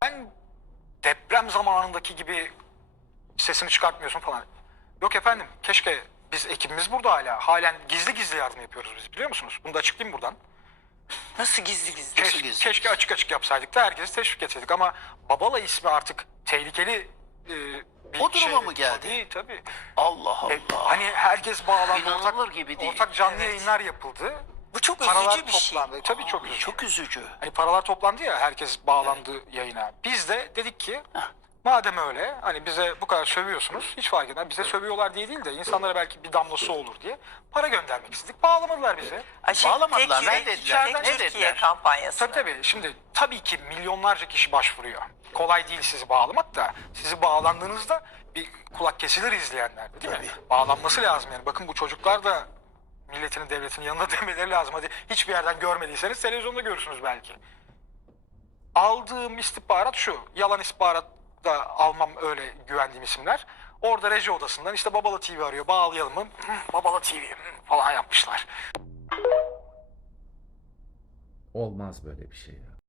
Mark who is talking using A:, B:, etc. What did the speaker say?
A: sen deprem zamanındaki gibi sesini çıkartmıyorsun falan. Yok efendim, keşke biz ekibimiz burada hala. Halen gizli gizli yardım yapıyoruz biz, biliyor musunuz? Bunu da açıklayayım buradan.
B: Nasıl gizli gizli?
A: Keşke açık açık yapsaydık da herkesi teşvik etseydik ama Babala ismi artık tehlikeli bir
B: O duruma
A: şey.
B: mı geldi?
A: Tabii.
B: Allah Allah.
A: Hani herkes bağlandı.
B: İnanılır gibi değil.
A: Ortak canlı
B: Evet.
A: yayınlar yapıldı.
B: Bu çok
A: Paralar
B: üzücü bir şey.
A: toplandı. Tabii çok üzücü.
B: Çok üzücü.
A: Hani paralar toplandı ya, herkes bağlandı yayına. Biz de dedik ki madem öyle, hani bize bu kadar sövüyorsunuz, hiç fark etmez. Bize sövüyorlar diye değil de insanlara belki bir damla su olur diye para göndermek istedik. Bağlamadılar bizi.
B: Bağlamadılar,
A: tek
B: reddettiler.
A: yürek,
B: Ne
A: tek
B: dediler?
C: Türkiye kampanyası.
A: Tabii. Şimdi tabii ki milyonlarca kişi başvuruyor. Kolay değil sizi bağlamak da. Sizi bağlandığınızda bir kulak kesilir izleyenler, değil mi? Bağlanması lazım yani. Bakın bu çocuklar da milletinin, devletinin yanında demeleri lazım. Hadi hiçbir yerden görmediyseniz televizyonda görürsünüz belki. Aldığım istihbarat şu. Yalan istihbarat da almam, öyle güvendiğim isimler. Orada reji odasından işte Babala TV arıyor. Bağlayalım mı? Babala TV falan yapmışlar.
D: Olmaz böyle bir şey ya.